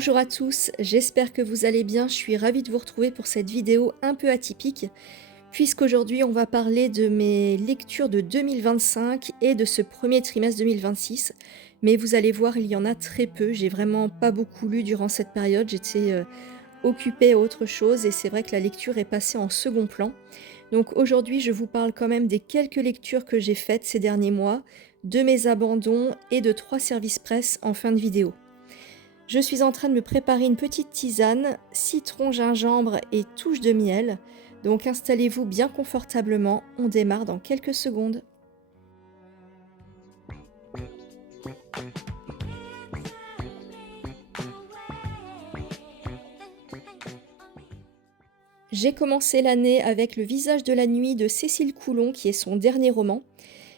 Bonjour à tous, j'espère que vous allez bien. Je suis ravie de vous retrouver pour cette vidéo un peu atypique, puisqu'aujourd'hui on va parler de mes lectures de 2025 et de ce premier trimestre 2026. Mais vous allez voir, il y en a très peu. J'ai vraiment pas beaucoup lu durant cette période. J'étais occupée à autre chose et c'est vrai que la lecture est passée en second plan. Donc aujourd'hui, je vous parle quand même des quelques lectures que j'ai faites ces derniers mois, de mes abandons et de 3 services presse en fin de vidéo. Je suis en train de me préparer une petite tisane, citron, gingembre et touche de miel. Donc installez-vous bien confortablement, on démarre dans quelques secondes. J'ai commencé l'année avec Le visage de la nuit de Cécile Coulon, qui est son dernier roman.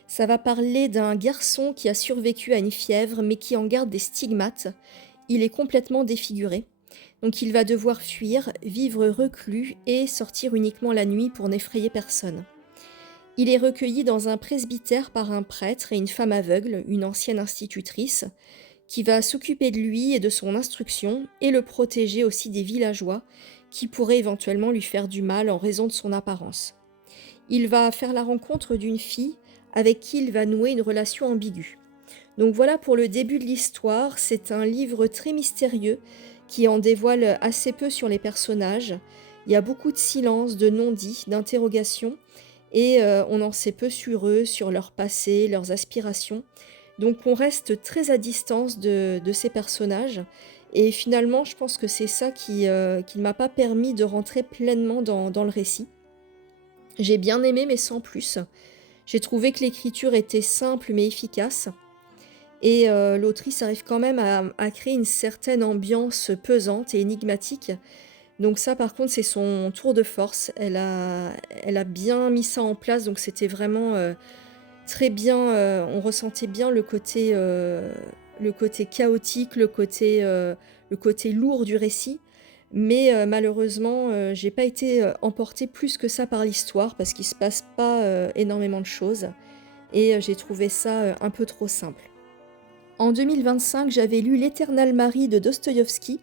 Ça va parler d'un garçon qui a survécu à une fièvre mais qui en garde des stigmates. Il est complètement défiguré. Donc il va devoir fuir, vivre reclus et sortir uniquement la nuit pour n'effrayer personne. Il est recueilli dans un presbytère par un prêtre et une femme aveugle, une ancienne institutrice, qui va s'occuper de lui et de son instruction et le protéger aussi des villageois qui pourraient éventuellement lui faire du mal en raison de son apparence. Il va faire la rencontre d'une fille avec qui il va nouer une relation ambiguë. Donc voilà pour le début de l'histoire. C'est un livre très mystérieux qui en dévoile assez peu sur les personnages. Il y a beaucoup de silence, de non-dits, d'interrogations et on en sait peu sur eux, sur leur passé, leurs aspirations. Donc on reste très à distance de ces personnages et finalement je pense que c'est ça qui ne m'a pas permis de rentrer pleinement dans le récit. J'ai bien aimé mais sans plus. J'ai trouvé que l'écriture était simple mais efficace et l'autrice arrive quand même à créer une certaine ambiance pesante et énigmatique. Donc ça par contre c'est son tour de force. Elle a bien mis ça en place, donc c'était vraiment, très bien, on ressentait bien le côté chaotique, le côté lourd du récit. Mais malheureusement, j'ai pas été, emportée plus que ça par l'histoire parce qu'il se passe pas, énormément de choses et j'ai trouvé ça, un peu trop simple. En 2025, j'avais lu L'Éternel mari de Dostoïevski.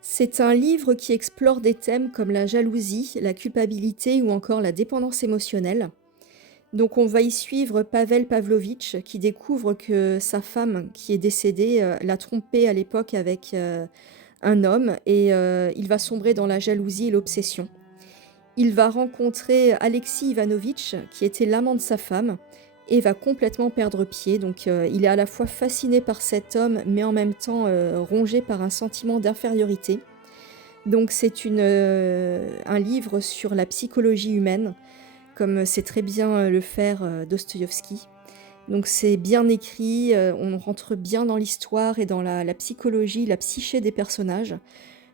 C'est un livre qui explore des thèmes comme la jalousie, la culpabilité ou encore la dépendance émotionnelle. Donc on va y suivre Pavel Pavlovitch qui découvre que sa femme qui est décédée, l'a trompé à l'époque avec, un homme et il va sombrer dans la jalousie et l'obsession. Il va rencontrer Alexis Ivanovitch qui était l'amant de sa femme et va complètement perdre pied. Donc il est à la fois fasciné par cet homme mais en même temps, rongé par un sentiment d'infériorité. Donc c'est un livre sur la psychologie humaine, comme sait très bien le faire Dostoïevski. Donc c'est bien écrit, on rentre bien dans l'histoire et dans la psychologie, la psyché des personnages.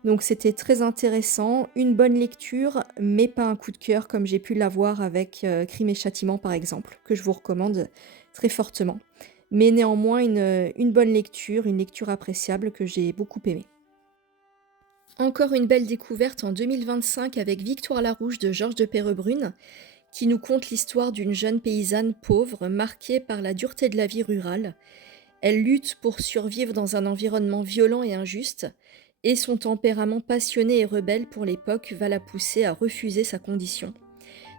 Donc c'était très intéressant, une bonne lecture, mais pas un coup de cœur comme j'ai pu l'avoir avec Crime et Châtiment par exemple, que je vous recommande très fortement. Mais néanmoins une bonne lecture, une lecture appréciable que j'ai beaucoup aimée. Encore une belle découverte en 2025 avec Victoire Larouche de Georges de Perrebrune, qui nous conte l'histoire d'une jeune paysanne pauvre marquée par la dureté de la vie rurale. Elle lutte pour survivre dans un environnement violent et injuste, et son tempérament passionné et rebelle pour l'époque va la pousser à refuser sa condition.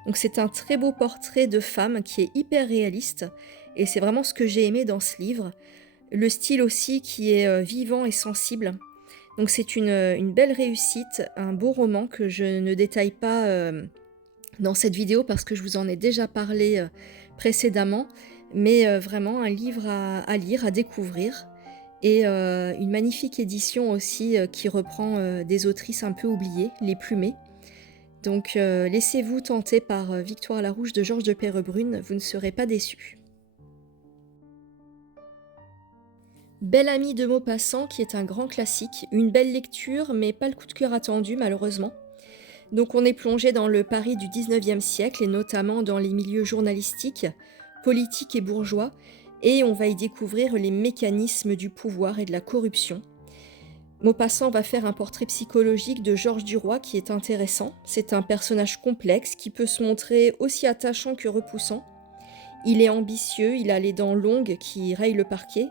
Donc c'est un très beau portrait de femme qui est hyper réaliste, et c'est vraiment ce que j'ai aimé dans ce livre. Le style aussi qui est vivant et sensible. Donc c'est une belle réussite, un beau roman que je ne détaille pas dans cette vidéo parce que je vous en ai déjà parlé précédemment, mais vraiment un livre à lire, à découvrir, et une magnifique édition aussi qui reprend des autrices un peu oubliées, les Plumées. Donc laissez-vous tenter par Victoire Larouche de Georges de Perrebrune, vous ne serez pas déçus. Belle amie de Maupassant qui est un grand classique, une belle lecture mais pas le coup de cœur attendu malheureusement. Donc on est plongé dans le Paris du 19e siècle et notamment dans les milieux journalistiques, politiques et bourgeois, et on va y découvrir les mécanismes du pouvoir et de la corruption. Maupassant va faire un portrait psychologique de Georges Duroy qui est intéressant. C'est un personnage complexe qui peut se montrer aussi attachant que repoussant. Il est ambitieux, il a les dents longues qui rayent le parquet,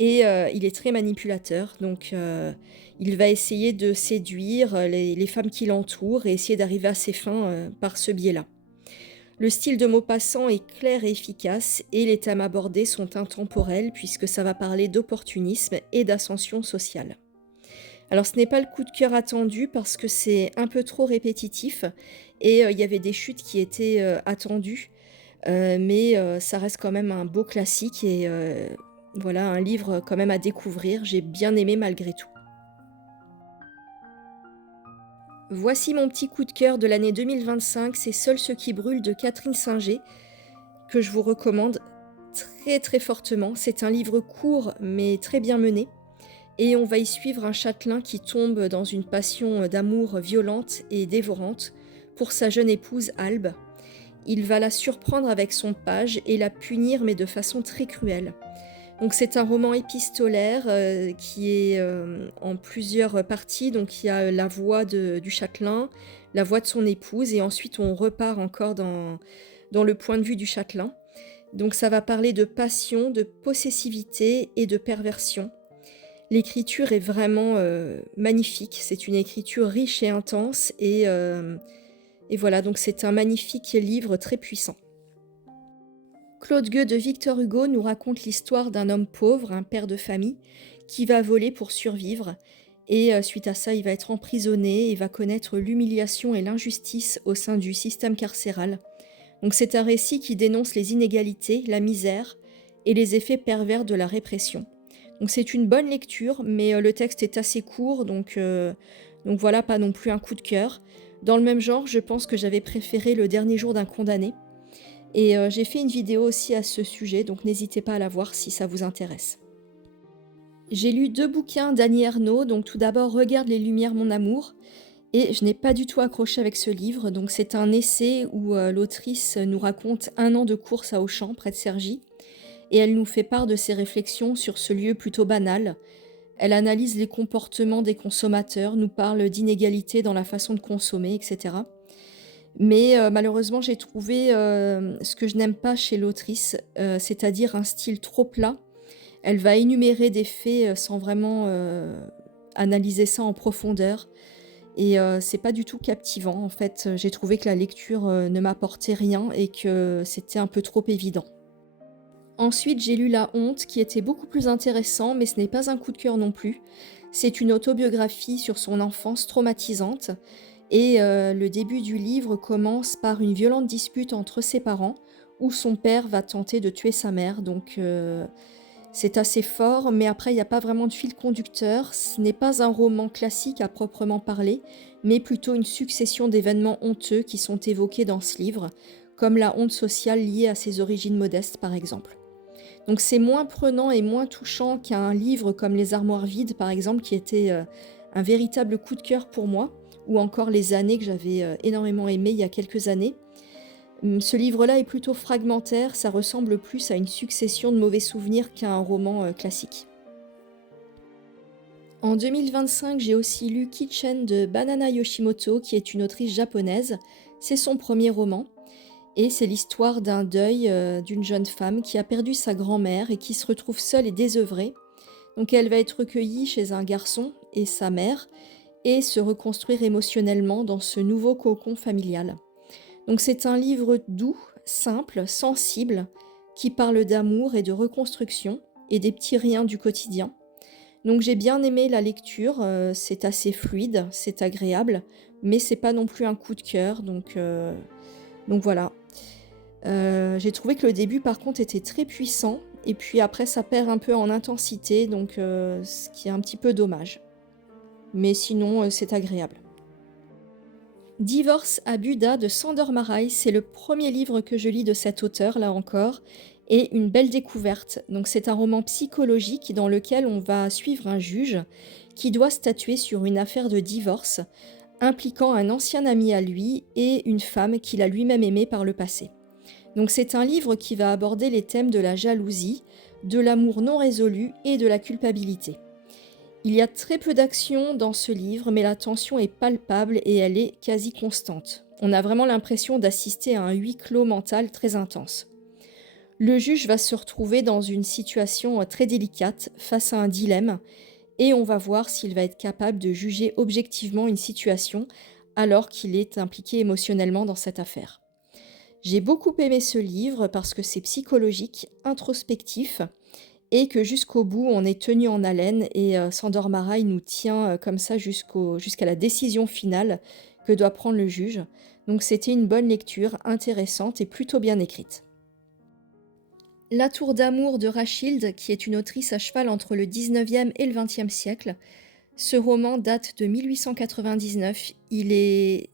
et il est très manipulateur. Donc il va essayer de séduire, les femmes qui l'entourent et essayer d'arriver à ses fins, par ce biais-là. Le style de Maupassant est clair et efficace et les thèmes abordés sont intemporels puisque ça va parler d'opportunisme et d'ascension sociale. Alors ce n'est pas le coup de cœur attendu parce que c'est un peu trop répétitif et il y avait des chutes qui étaient, attendues, mais ça reste quand même un beau classique et voilà, un livre quand même à découvrir. J'ai bien aimé malgré tout. Voici mon petit coup de cœur de l'année 2025, c'est Seuls ceux qui brûlent de Catherine Singer, que je vous recommande très, très fortement. C'est un livre court mais très bien mené et on va y suivre un châtelain qui tombe dans une passion, d'amour violente et dévorante pour sa jeune épouse Albe. Il va la surprendre avec son page et la punir mais de façon très cruelle. Donc c'est un roman épistolaire, qui est, en plusieurs parties. Donc il y a la voix du châtelain, la voix de son épouse et ensuite on repart encore dans le point de vue du châtelain. Donc ça va parler de passion, de possessivité et de perversion. L'écriture est vraiment, magnifique. C'est une écriture riche et intense et voilà, donc c'est un magnifique livre très puissant. Claude Gueux de Victor Hugo nous raconte l'histoire d'un homme pauvre, un père de famille, qui va voler pour survivre. Et suite à ça, il va être emprisonné et va connaître l'humiliation et l'injustice au sein du système carcéral. Donc c'est un récit qui dénonce les inégalités, la misère et les effets pervers de la répression. Donc c'est une bonne lecture, mais le texte est assez court, donc voilà, pas non plus un coup de cœur. Dans le même genre, je pense que j'avais préféré Le dernier jour d'un condamné. Et j'ai fait une vidéo aussi à ce sujet, donc n'hésitez pas à la voir si ça vous intéresse. J'ai lu 2 bouquins d'Annie Ernaux, donc tout d'abord Regarde les lumières mon amour et je n'ai pas du tout accroché avec ce livre. Donc c'est un essai où, l'autrice nous raconte un an de course à Auchan près de Cergy et elle nous fait part de ses réflexions sur ce lieu plutôt banal. Elle analyse les comportements des consommateurs, nous parle d'inégalités dans la façon de consommer et cetera. Mais malheureusement, j'ai trouvé, ce que je n'aime pas chez l'autrice, c'est-à-dire un style trop plat. Elle va énumérer des faits, sans vraiment, analyser ça en profondeur et c'est pas du tout captivant. En fait, j'ai trouvé que la lecture, ne m'apportait rien et que c'était un peu trop évident. Ensuite, j'ai lu La honte qui était beaucoup plus intéressant, mais ce n'est pas un coup de cœur non plus. C'est une autobiographie sur son enfance traumatisante et le début du livre commence par une violente dispute entre ses parents où son père va tenter de tuer sa mère. Donc c'est assez fort, mais après il n'y a pas vraiment de fil conducteur. Ce n'est pas un roman classique à proprement parler, mais plutôt une succession d'événements honteux qui sont évoqués dans ce livre, comme la honte sociale liée à ses origines modestes par exemple. Donc c'est moins prenant et moins touchant qu'un livre comme Les armoires vides par exemple, qui était un véritable coup de cœur pour moi, ou encore Les années que j'avais énormément aimé il y a quelques années. Ce livre-là est plutôt fragmentaire, ça ressemble plus à une succession de mauvais souvenirs qu'à un roman classique. En 2025, j'ai aussi lu Kitchen de Banana Yoshimoto, qui est une autrice japonaise. C'est son premier roman. Et c'est l'histoire d'un deuil d'une jeune femme qui a perdu sa grand-mère et qui se retrouve seule et désœuvrée. Donc elle va être recueillie chez un garçon et sa mère et se reconstruire émotionnellement dans ce nouveau cocon familial. Donc c'est un livre doux, simple, sensible, qui parle d'amour et de reconstruction et des petits riens du quotidien. Donc j'ai bien aimé la lecture, c'est assez fluide, c'est agréable, mais c'est pas non plus un coup de cœur, donc voilà. J'ai trouvé que le début par contre était très puissant et puis après ça perd un peu en intensité donc ce qui est un petit peu dommage. Mais sinon, c'est agréable. Divorce à Buda de Sandor Marai, c'est le premier livre que je lis de cet auteur, là encore, et une belle découverte. Donc c'est un roman psychologique dans lequel on va suivre un juge qui doit statuer sur une affaire de divorce impliquant un ancien ami à lui et une femme qu'il a lui-même aimée par le passé. Donc c'est un livre qui va aborder les thèmes de la jalousie, de l'amour non résolu et de la culpabilité. Il y a très peu d'action dans ce livre, mais la tension est palpable et elle est quasi constante. On a vraiment l'impression d'assister à un huis clos mental très intense. Le juge va se retrouver dans une situation très délicate face à un dilemme et on va voir s'il va être capable de juger objectivement une situation alors qu'il est impliqué émotionnellement dans cette affaire. J'ai beaucoup aimé ce livre parce que c'est psychologique, introspectif et que jusqu'au bout on est tenu en haleine et Sandor Mara il nous tient comme ça jusqu'à la décision finale que doit prendre le juge. Donc c'était une bonne lecture, intéressante et plutôt bien écrite. La Tour d'amour de Rachilde, qui est une autrice à cheval entre le 19e et le 20e siècle. Ce roman date de 1899. Il est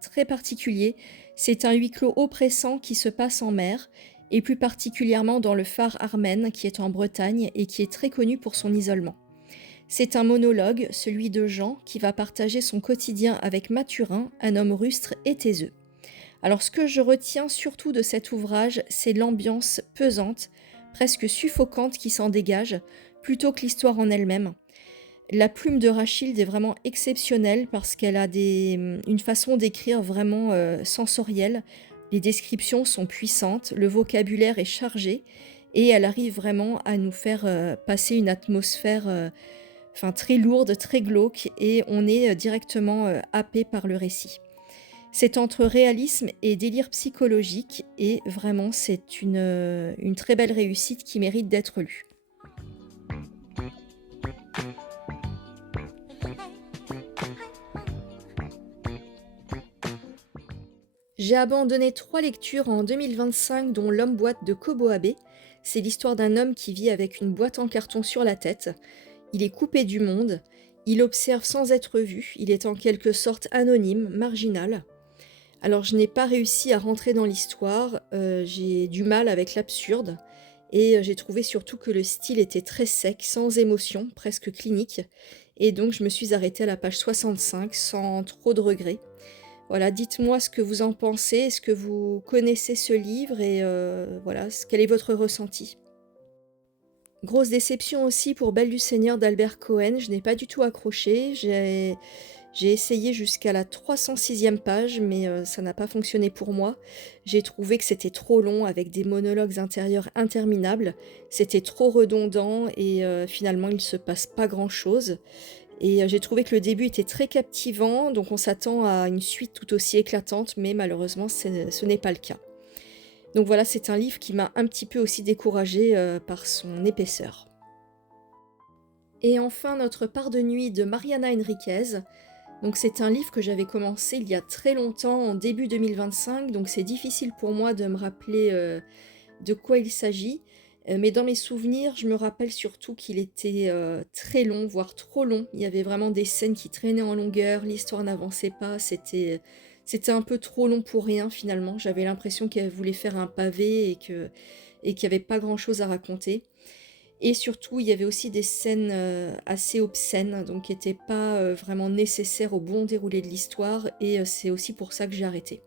très particulier. C'est un huis clos oppressant qui se passe en mer, et plus particulièrement dans le phare Armen, qui est en Bretagne et qui est très connu pour son isolement. C'est un monologue, celui de Jean, qui va partager son quotidien avec Mathurin, un homme rustre et taiseux. Alors ce que je retiens surtout de cet ouvrage, c'est l'ambiance pesante, presque suffocante qui s'en dégage, plutôt que l'histoire en elle-même. La plume de Rachilde est vraiment exceptionnelle parce qu'elle a une façon d'écrire vraiment sensorielle. Les descriptions sont puissantes, le vocabulaire est chargé et elle arrive vraiment à nous faire passer une atmosphère très lourde, très glauque et on est directement happé par le récit. C'est entre réalisme et délire psychologique et vraiment c'est une très belle réussite qui mérite d'être lue. J'ai abandonné 3 lectures en 2025 dont L'homme-boîte de Kobo Abe. C'est l'histoire d'un homme qui vit avec une boîte en carton sur la tête. Il est coupé du monde, il observe sans être vu, il est en quelque sorte anonyme, marginal. Alors je n'ai pas réussi à rentrer dans l'histoire, j'ai du mal avec l'absurde et j'ai trouvé surtout que le style était très sec, sans émotion, presque clinique et donc je me suis arrêtée à la page 65 sans trop de regrets. Voilà, dites-moi ce que vous en pensez, est-ce que vous connaissez ce livre et voilà, quel est votre ressenti? Grosse déception aussi pour Belle du Seigneur d'Albert Cohen, je n'ai pas du tout accroché, j'ai essayé jusqu'à la 306e page, mais ça n'a pas fonctionné pour moi. J'ai trouvé que c'était trop long avec des monologues intérieurs interminables. C'était trop redondant et finalement il ne se passe pas grand-chose. Et j'ai trouvé que le début était très captivant, donc on s'attend à une suite tout aussi éclatante, mais malheureusement ce n'est pas le cas. Donc voilà, c'est un livre qui m'a un petit peu aussi découragée par son épaisseur. Et enfin, Notre part de nuit de Mariana Enriquez. Donc c'est un livre que j'avais commencé il y a très longtemps, en début 2025, donc c'est difficile pour moi de me rappeler de quoi il s'agit. Mais dans mes souvenirs, je me rappelle surtout qu'il était très long, voire trop long. Il y avait vraiment des scènes qui traînaient en longueur, l'histoire n'avançait pas, c'était un peu trop long pour rien finalement. J'avais l'impression qu'elle voulait faire un pavé et qu'il n'y avait pas grand-chose à raconter. Et surtout, il y avait aussi des scènes assez obscènes, donc qui n'étaient pas vraiment nécessaires au bon déroulé de l'histoire, et c'est aussi pour ça que j'ai arrêté.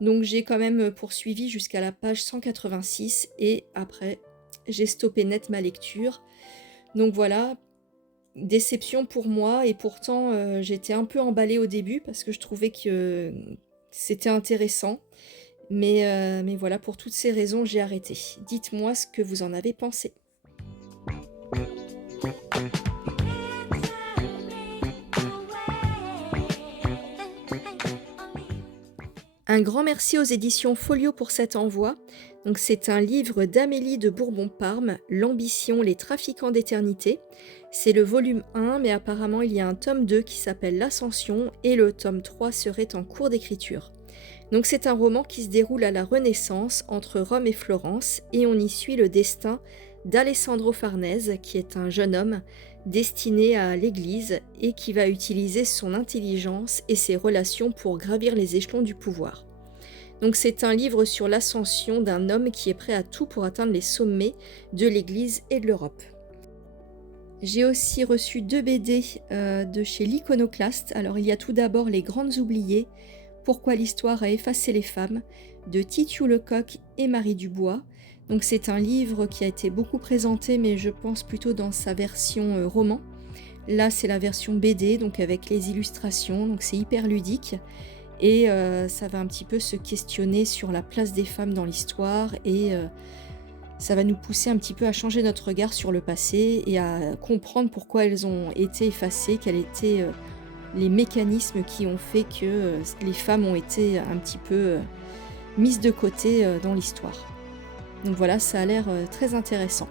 Donc j'ai quand même poursuivi jusqu'à la page 186, et après, j'ai stoppé net ma lecture. Donc voilà, déception pour moi, et pourtant j'étais un peu emballée au début, parce que je trouvais que c'était intéressant. Mais voilà, pour toutes ces raisons, j'ai arrêté. Dites-moi ce que vous en avez pensé. Un grand merci aux éditions Folio pour cet envoi. Donc c'est un livre d'Amélie de Bourbon-Parme, L'ambition, les trafiquants d'éternité. C'est le volume 1, mais apparemment il y a un tome 2 qui s'appelle L'Ascension et le tome 3 serait en cours d'écriture. Donc c'est un roman qui se déroule à la Renaissance entre Rome et Florence et on y suit le destin d'Alessandro Farnèse qui est un jeune homme destiné à l'Église et qui va utiliser son intelligence et ses relations pour gravir les échelons du pouvoir. Donc c'est un livre sur l'ascension d'un homme qui est prêt à tout pour atteindre les sommets de l'Église et de l'Europe. J'ai aussi reçu 2 BD de chez l'Iconoclaste. Alors il y a tout d'abord Les Grandes Oubliées, Pourquoi l'histoire a effacé les femmes, de Titiou Lecoq et Marie Dubois. Donc c'est un livre qui a été beaucoup présenté, mais je pense plutôt dans sa version roman. Là c'est la version BD, donc avec les illustrations, donc c'est hyper ludique. Et ça va un petit peu se questionner sur la place des femmes dans l'histoire et Ça va nous pousser un petit peu à changer notre regard sur le passé et à comprendre pourquoi elles ont été effacées, quels étaient les mécanismes qui ont fait que les femmes ont été un petit peu mises de côté dans l'histoire. Donc voilà, ça a l'air très intéressant.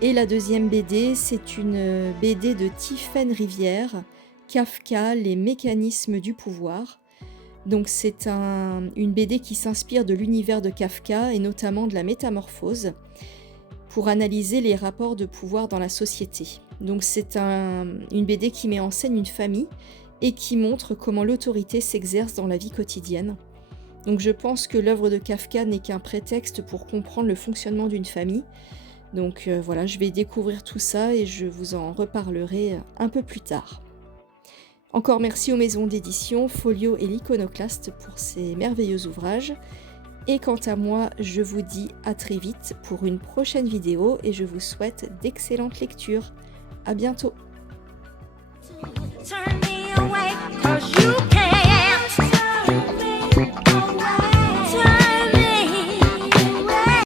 Et la deuxième BD, c'est une BD de Tiphaine Rivière, Kafka, les mécanismes du pouvoir. Donc c'est une BD qui s'inspire de l'univers de Kafka et notamment de la métamorphose pour analyser les rapports de pouvoir dans la société. Donc c'est une BD qui met en scène une famille et qui montre comment l'autorité s'exerce dans la vie quotidienne. Donc je pense que l'œuvre de Kafka n'est qu'un prétexte pour comprendre le fonctionnement d'une famille. Donc voilà, je vais découvrir tout ça et je vous en reparlerai un peu plus tard. Encore merci aux maisons d'édition Folio et l'Iconoclaste pour ces merveilleux ouvrages. Et quant à moi, je vous dis à très vite pour une prochaine vidéo et je vous souhaite d'excellentes lectures. À bientôt. Turn me away, 'cause you